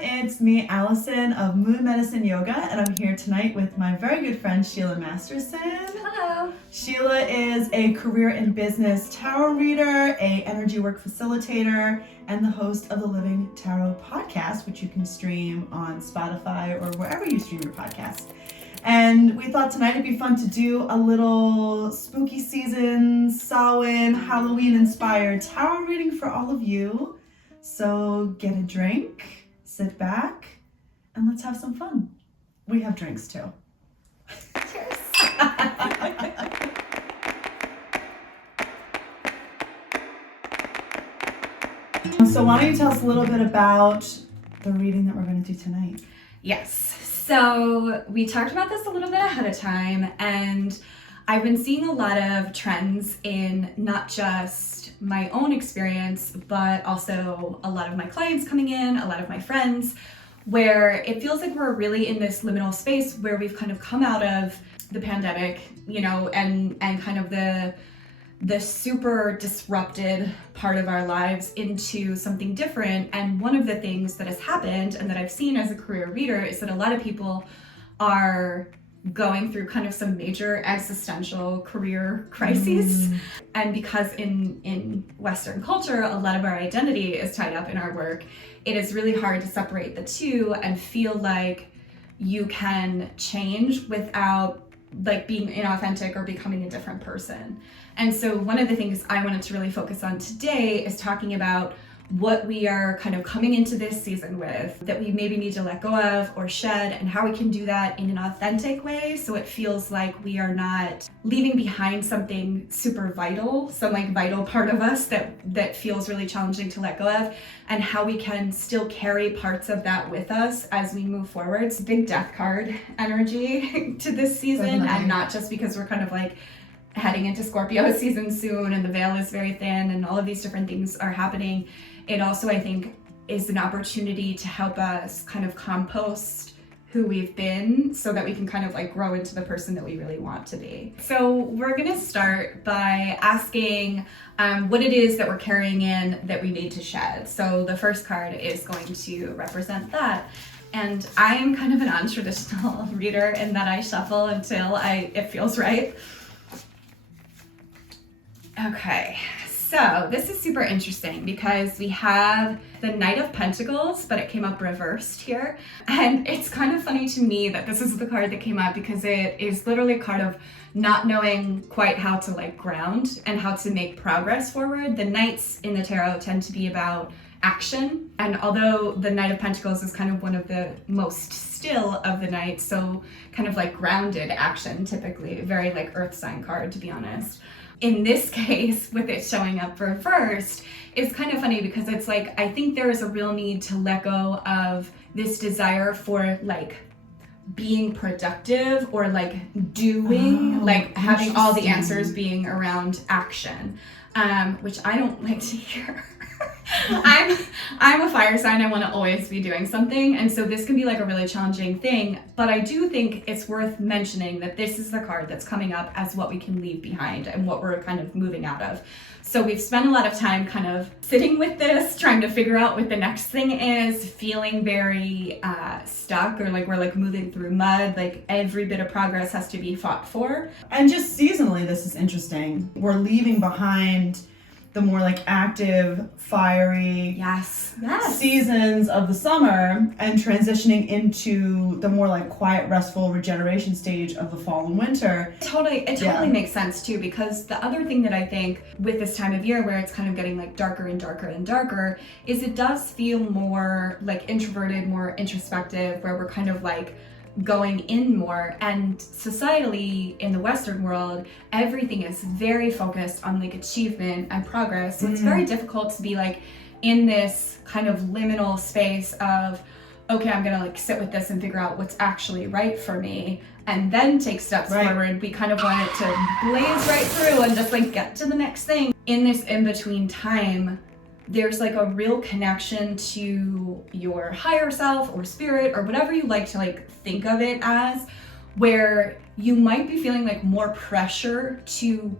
it's me, Allison of Moon Medicine Yoga, and I'm here tonight with my very good friend, Sheila Masterson. Hello. Sheila is a career and business tarot reader, a energy work facilitator, and the host of the Living Tarot podcast, which you can stream on Spotify or wherever you stream your podcasts. And we thought tonight it'd be fun to do a little spooky season, Samhain, Halloween-inspired tarot reading for all of you. So get a drink, sit back, and let's have some fun. We have drinks too. Cheers. So why don't you tell us a little bit about the reading that we're going to do tonight? Yes. So we talked about this a little bit ahead of time, and I've been seeing a lot of trends in not just my own experience, but also a lot of my clients coming in, a lot of my friends, where it feels like we're really in this liminal space where we've kind of come out of the pandemic, you know, and kind of the super disrupted part of our lives into something different. And one of the things that has happened and that I've seen as a career reader is that a lot of people are going through kind of some major existential career crises. And because in Western culture, a lot of our identity is tied up in our work, it is really hard to separate the two and feel like you can change without like being inauthentic or becoming a different person. And so one of the things I wanted to really focus on today is talking about what we are kind of coming into this season with that we maybe need to let go of or shed, and how we can do that in an authentic way so it feels like we are not leaving behind something super vital, some like vital part of us that feels really challenging to let go of, and how we can still carry parts of that with us as we move forward. It's a big death card energy to this season. Definitely. And not just because we're kind of like heading into Scorpio season soon and the veil is very thin and all of these different things are happening. It also, I think, is an opportunity to help us kind of compost who we've been so that we can kind of like grow into the person that we really want to be. So we're gonna start by asking what it is that we're carrying in that we need to shed. So the first card is going to represent that. And I am kind of a non-traditional reader in that I shuffle until it feels right. Okay, so this is super interesting because we have the Knight of Pentacles, but it came up reversed here. And it's kind of funny to me that this is the card that came up because it is literally a card of not knowing quite how to like ground and how to make progress forward. The Knights in the tarot tend to be about action. And although the Knight of Pentacles is kind of one of the most still of the Knights, so kind of like grounded action, typically, very like earth sign card, to be honest. In this case, with it showing up reversed, is kind of funny because it's like, I think there is a real need to let go of this desire for like being productive or like doing, like having all the answers being around action, which I don't like to hear. I'm a fire sign. I want to always be doing something, and so this can be like a really challenging thing, but I do think it's worth mentioning that this is the card that's coming up as what we can leave behind and what we're kind of moving out of. So we've spent a lot of time kind of sitting with this, trying to figure out what the next thing is, feeling very stuck, or like we're like moving through mud, like every bit of progress has to be fought for. And just seasonally, this is interesting. We're leaving behind the more like active, fiery Yes. seasons of the summer and transitioning into the more like quiet, restful regeneration stage of the fall and winter. It totally makes sense too, because the other thing that I think with this time of year where it's kind of getting like darker and darker and darker is it does feel more like introverted, more introspective, where we're kind of like going in more. And societally in the Western world, everything is very focused on like achievement and progress. So it's very difficult to be like in this kind of liminal space of, okay, I'm gonna like sit with this and figure out what's actually right for me and then take steps forward. We kind of want it to blaze right through and just like get to the next thing. In this in-between time, there's like a real connection to your higher self or spirit or whatever you like to like think of it as, where you might be feeling like more pressure to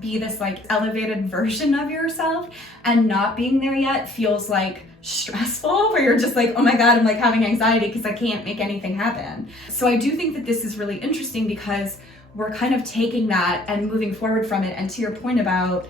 be this like elevated version of yourself, and not being there yet feels like stressful, where you're just like, oh my God, I'm like having anxiety because I can't make anything happen. So I do think that this is really interesting because we're kind of taking that and moving forward from it. And to your point about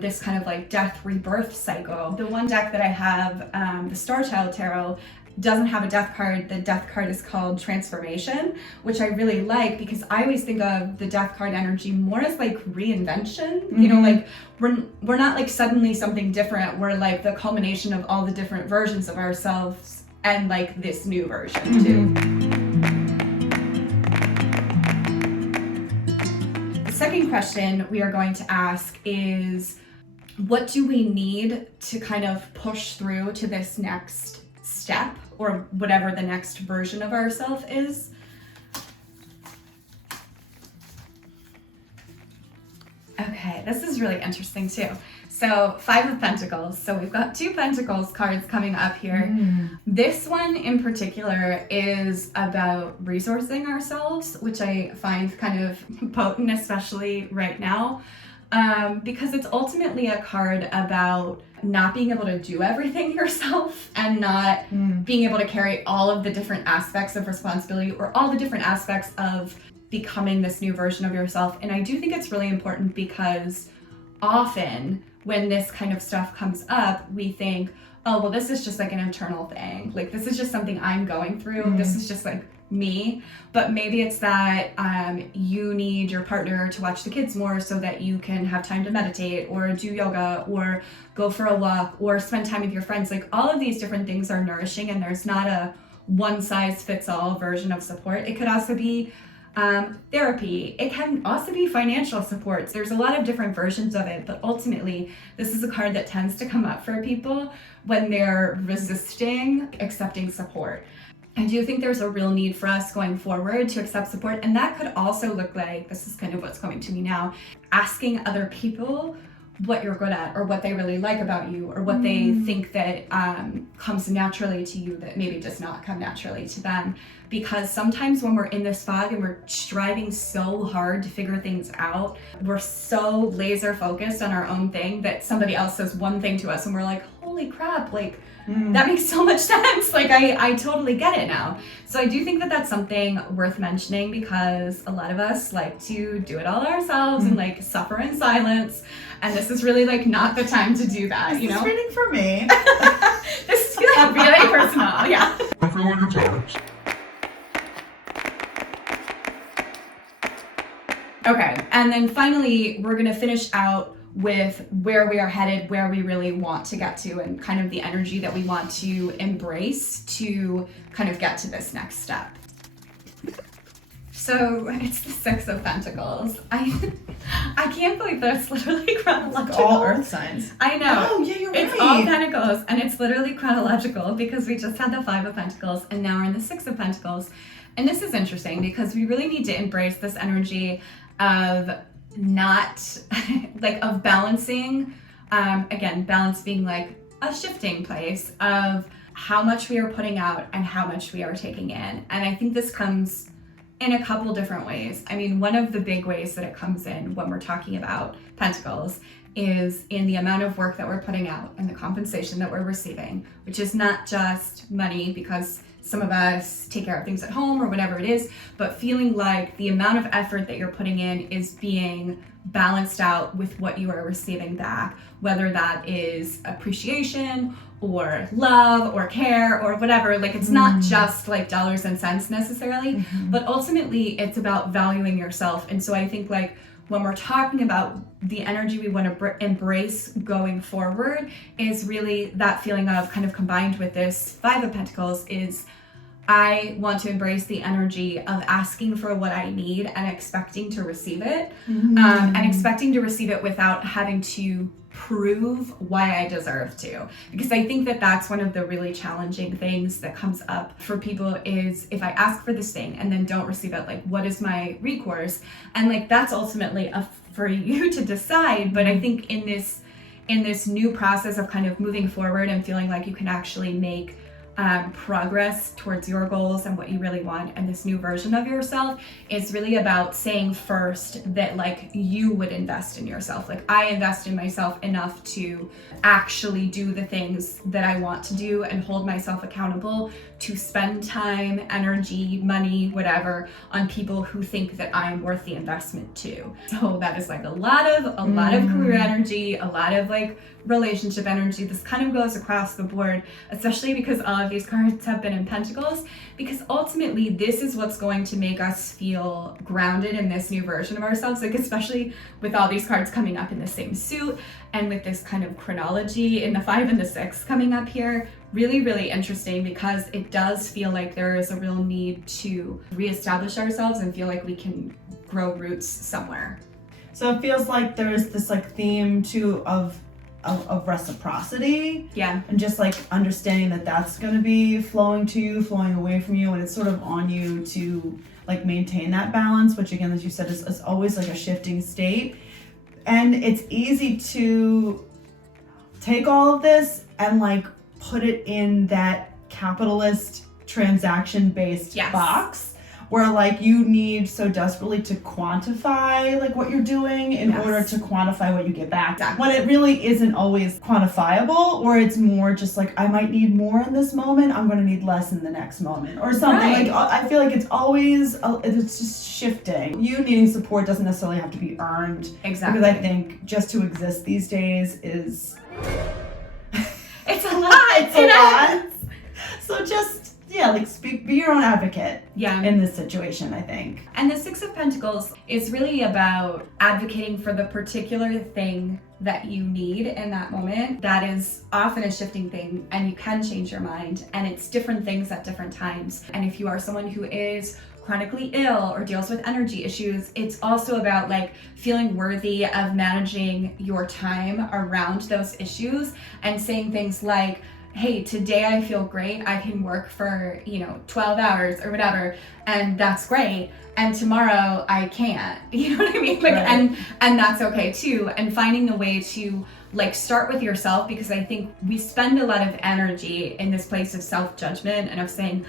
this kind of like death rebirth cycle, the one deck that I have, the Star Child Tarot, doesn't have a death card. The death card is called Transformation, which I really like because I always think of the death card energy more as like reinvention. You know, like we're not like suddenly something different. We're like the culmination of all the different versions of ourselves and like this new version too. The second question we are going to ask is, what do we need to kind of push through to this next step, or whatever the next version of ourselves is? Okay, this is really interesting too. So 5 of Pentacles. So we've got 2 Pentacles cards coming up here. This one in particular is about resourcing ourselves, which I find kind of potent, especially right now. Because it's ultimately a card about not being able to do everything yourself and not being able to carry all of the different aspects of responsibility or all the different aspects of becoming this new version of yourself. And I do think it's really important because often when this kind of stuff comes up, we think, oh, well, this is just like an internal thing. Like, this is just something I'm going through. This is just like me. But maybe it's that you need your partner to watch the kids more so that you can have time to meditate or do yoga or go for a walk or spend time with your friends. Like, all of these different things are nourishing, and there's not a one size fits all version of support. It could also be therapy. It can also be financial support. There's a lot of different versions of it, but ultimately this is a card that tends to come up for people when they're resisting accepting support. I do think there's a real need for us going forward to accept support, and that could also look like, this is kind of what's coming to me now, asking other people what you're good at or what they really like about you or what they think that comes naturally to you that maybe does not come naturally to them. Because sometimes when we're in this fog and we're striving so hard to figure things out, we're so laser focused on our own thing that somebody else says one thing to us and we're like, holy crap, like that makes so much sense. Like I totally get it now. So I do think that that's something worth mentioning because a lot of us like to do it all ourselves and like suffer in silence. And this is really like not the time to do that, you know? This is reading for me. This is like very personal, yeah. I feel like it's ours. Okay, and then finally, we're gonna finish out with where we are headed, where we really want to get to, and kind of the energy that we want to embrace to kind of get to this next step. So it's the 6 of Pentacles. I can't believe that it's literally chronological. It's all earth signs. I know. Oh, yeah, you're right. It's all Pentacles, and it's literally chronological because we just had the 5 of Pentacles, and now we're in the 6 of Pentacles. And this is interesting because we really need to embrace this energy of not, like, of balancing, again, balance being like a shifting place of how much we are putting out and how much we are taking in. And I think this comes in a couple different ways. I mean, one of the big ways that it comes in when we're talking about Pentacles is in the amount of work that we're putting out and the compensation that we're receiving, which is not just money, because some of us take care of things at home or whatever it is, but feeling like the amount of effort that you're putting in is being balanced out with what you are receiving back, whether that is appreciation or love or care or whatever. Like, it's not just like dollars and cents necessarily, but ultimately it's about valuing yourself. And so I think, like, when we're talking about the energy we want to embrace going forward is really that feeling of, kind of combined with this 5 of Pentacles, is I want to embrace the energy of asking for what I need and expecting to receive it, and expecting to receive it without having to prove why I deserve to. Because I think that that's one of the really challenging things that comes up for people is, if I ask for this thing and then don't receive it, like, what is my recourse? And like, that's ultimately for you to decide. But I think in this new process of kind of moving forward and feeling like you can actually make progress towards your goals and what you really want, and this new version of yourself is really about saying first that like you would invest in yourself. Like I invest in myself enough to actually do the things that I want to do and hold myself accountable to spend time, energy, money, whatever on people who think that I am worth the investment too. So that is like a lot of career energy, a lot of like relationship energy. This kind of goes across the board, especially because all of these cards have been in Pentacles, because ultimately this is what's going to make us feel grounded in this new version of ourselves, like especially with all these cards coming up in the same suit and with this kind of chronology in the 5 and the 6 coming up here. Really, really interesting, because it does feel like there is a real need to reestablish ourselves and feel like we can grow roots somewhere. So it feels like there's this like theme too of reciprocity. Yeah. And just like understanding that that's going to be flowing to you, flowing away from you, and it's sort of on you to like maintain that balance, which again, as you said, is always like a shifting state. And it's easy to take all of this and like put it in that capitalist transaction-based box where like you need so desperately to quantify like what you're doing in order to quantify what you get back. Exactly. When it really isn't always quantifiable, or it's more just like, I might need more in this moment, I'm going to need less in the next moment or something. Right. Like I feel like it's always, it's just shifting. You needing support doesn't necessarily have to be earned. Exactly. Because I think just to exist these days is... It's a lot. It's a lot. So just, be your own advocate in this situation, I think. And the 6 of Pentacles is really about advocating for the particular thing that you need in that moment. That is often a shifting thing, and you can change your mind, and it's different things at different times. And if you are someone who is chronically ill or deals with energy issues, it's also about like feeling worthy of managing your time around those issues and saying things like, hey, today I feel great, I can work for 12 hours or whatever, and that's great, and tomorrow I can't, you know what I mean? Like, right. and that's okay too. And finding a way to like start with yourself, because I think we spend a lot of energy in this place of self-judgment and of saying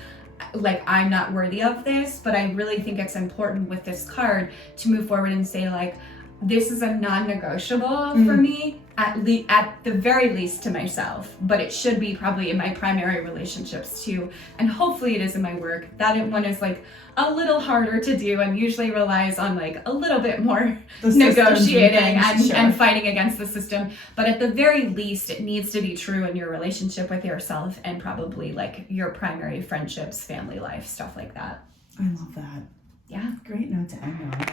like, I'm not worthy of this. But I really think it's important with this card to move forward and say like, this is a non-negotiable for me, at the very least to myself, but it should be probably in my primary relationships too, and hopefully it is in my work. That one is like a little harder to do and usually relies on like a little bit more negotiating and fighting against the system, but at the very least it needs to be true in your relationship with yourself and probably like your primary friendships, family life, stuff like that. I love that. Yeah. Great note to end on.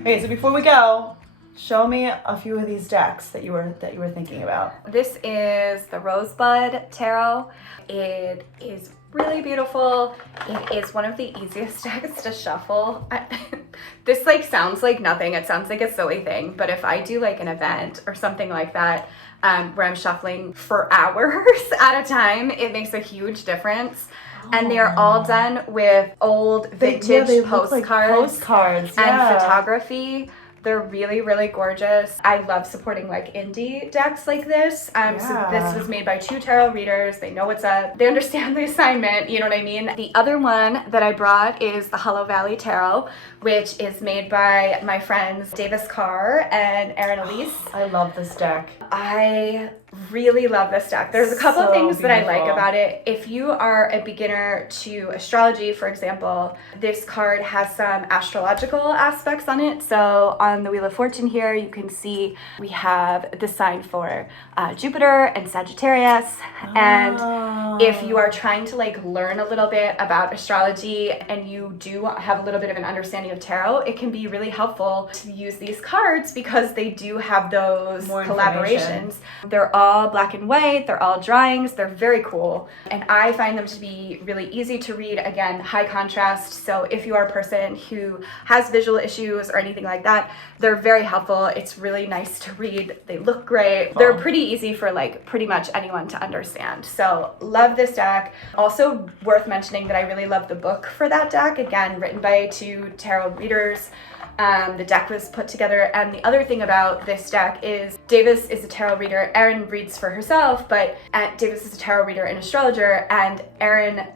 Okay, so before we go, show me a few of these decks that you were thinking about. This is the Rosebud Tarot. It is really beautiful. It is one of the easiest decks to shuffle. This like sounds like nothing. It sounds like a silly thing, but if I do like an event or something like that, where I'm shuffling for hours at a time, it makes a huge difference. And they are all done with old vintage postcards and photography. They're really, really gorgeous. I love supporting like indie decks like this. So this was made by 2 tarot readers. They know what's up. They understand the assignment, you know what I mean? The other one that I brought is the Hollow Valley Tarot, which is made by my friends Davis Carr and Erin Elise. I love this deck. I really love this deck. There's a couple of things that I like about it. If you are a beginner to astrology, for example, this card has some astrological aspects on it. So on the Wheel of Fortune here, you can see we have the sign for Jupiter and Sagittarius. And if you are trying to like learn a little bit about astrology and you do have a little bit of an understanding of tarot, it can be really helpful to use these cards because they do have those collaborations. They're all black and white, they're all drawings, they're very cool. And I find them to be really easy to read. Again, high contrast. So if you are a person who has visual issues or anything like that, they're very helpful. It's really nice to read. They look great. They're pretty easy for like pretty much anyone to understand. So love this deck. Also worth mentioning that I really love the book for that deck. Again, written by 2 tarot readers. the deck was put together. And the other thing about this deck is Davis is a tarot reader. Erin reads for herself, but Davis is a tarot reader and astrologer, and Erin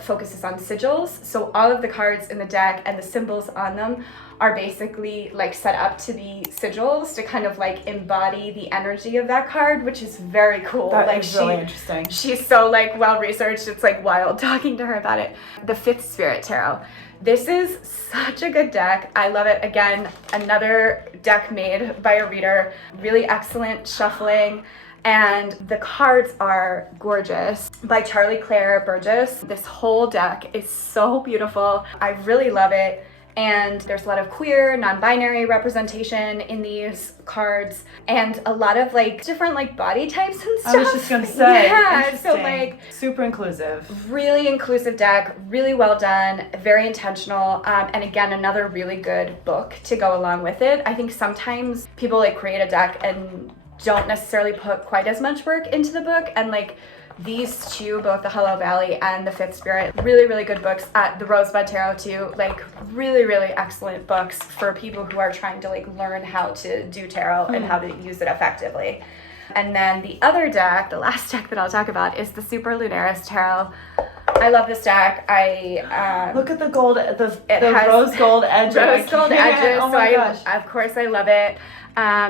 focuses on sigils. So all of the cards in the deck and the symbols on them are basically like set up to be sigils to kind of like embody the energy of that card, which is very cool. That like is really interesting. She's so like well researched. It's like wild talking to her about it. The Fifth Spirit Tarot. This is such a good deck. I love it. Again, another deck made by a reader. Really excellent shuffling. And the cards are gorgeous. By Charlie Claire Burgess. This whole deck is so beautiful. I really love it. And there's a lot of queer, non-binary representation in these cards, and a lot of like different like body types and stuff. I was just gonna say, yeah, so like super inclusive. Really inclusive deck, really well done, very intentional, and again, another really good book to go along with it. I think sometimes people like create a deck and don't necessarily put quite as much work into the book, and like these two, both the Hollow Valley and the Fifth Spirit, really, really good books. The Rosebud Tarot too, like really, really excellent books for people who are trying to like learn how to do tarot and how to use it effectively. And then the other deck, the last deck that I'll talk about, is the Superlunaris Tarot. I love this deck. Look at the gold, the rose gold edges. Rose gold edges. Oh my gosh. Of course I love it.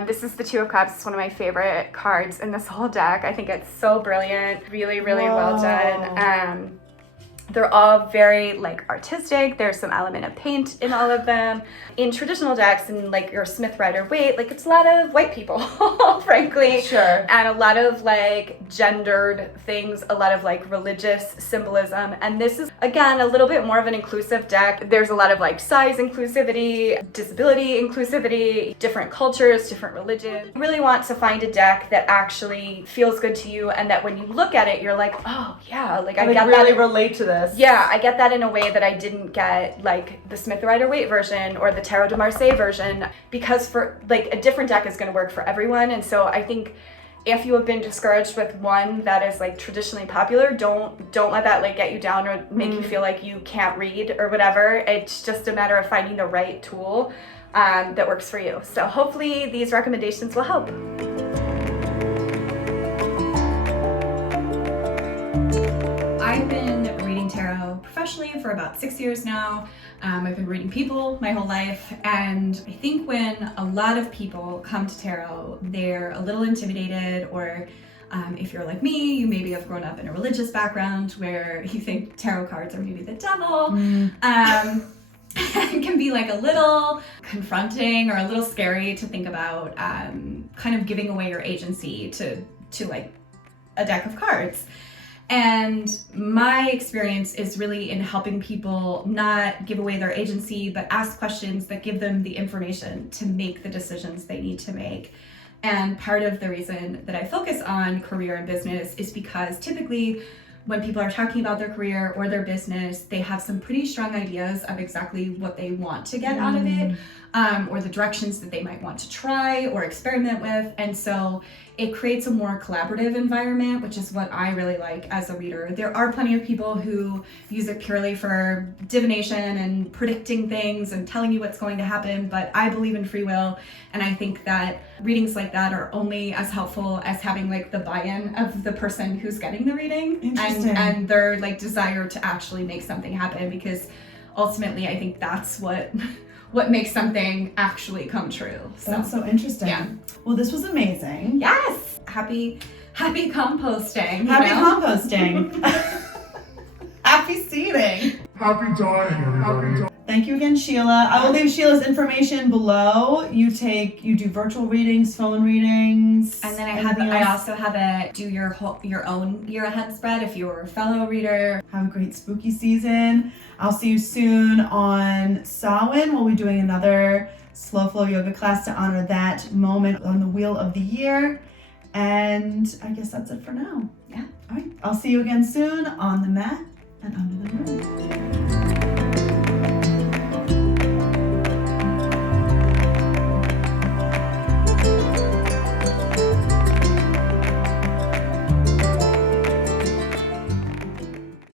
This is the Two of Cups. It's one of my favorite cards in this whole deck. I think it's so brilliant. Really, really well done. They're all very like artistic. There's some element of paint in all of them. In traditional decks and like your Smith Rider-Waite, like it's a lot of white people, frankly. Sure. And a lot of like gendered things, a lot of like religious symbolism. And this is again a little bit more of an inclusive deck. There's a lot of like size inclusivity, disability inclusivity, different cultures, different religions. You really want to find a deck that actually feels good to you, and that when you look at it, you're like, oh yeah, like I get really that. Relate to this. Yeah, I get that in a way that I didn't get like the Smith Rider-Waite version or the Tarot de Marseille version, because for like a different deck is going to work for everyone. And so I think if you have been discouraged with one that is like traditionally popular, don't let that like get you down or make you feel like you can't read or whatever. It's just a matter of finding the right tool that works for you. So hopefully these recommendations will help. I've been reading tarot professionally for about 6 years now. I've been reading people my whole life, and I think when a lot of people come to tarot, they're a little intimidated, or if you're like me, you maybe have grown up in a religious background where you think tarot cards are maybe the devil. It can be like a little confronting or a little scary to think about kind of giving away your agency to like a deck of cards. And my experience is really in helping people not give away their agency, but ask questions that give them the information to make the decisions they need to make. And part of the reason that I focus on career and business is because typically when people are talking about their career or their business, they have some pretty strong ideas of exactly what they want to get out of it, or the directions that they might want to try or experiment with. And so it creates a more collaborative environment, which is what I really like as a reader. There are plenty of people who use it purely for divination and predicting things and telling you what's going to happen, but I believe in free will, and I think that readings like that are only as helpful as having like the buy-in of the person who's getting the reading and their like desire to actually make something happen, because ultimately I think that's what makes something actually come true. So, that's so interesting. Yeah. Well, this was amazing. Yes. Happy composting. Happy composting. Happy seeding. Happy dying, everybody. Thank you again, Sheila. I will leave Sheila's information below. You do virtual readings, phone readings, and then I also have a do your own year ahead spread if you're a fellow reader. Have a great spooky season. I'll see you soon on Samhain. We'll be doing another slow flow yoga class to honor that moment on the wheel of the year. And I guess that's it for now. Yeah. All right. I'll see you again soon on the mat and under the moon.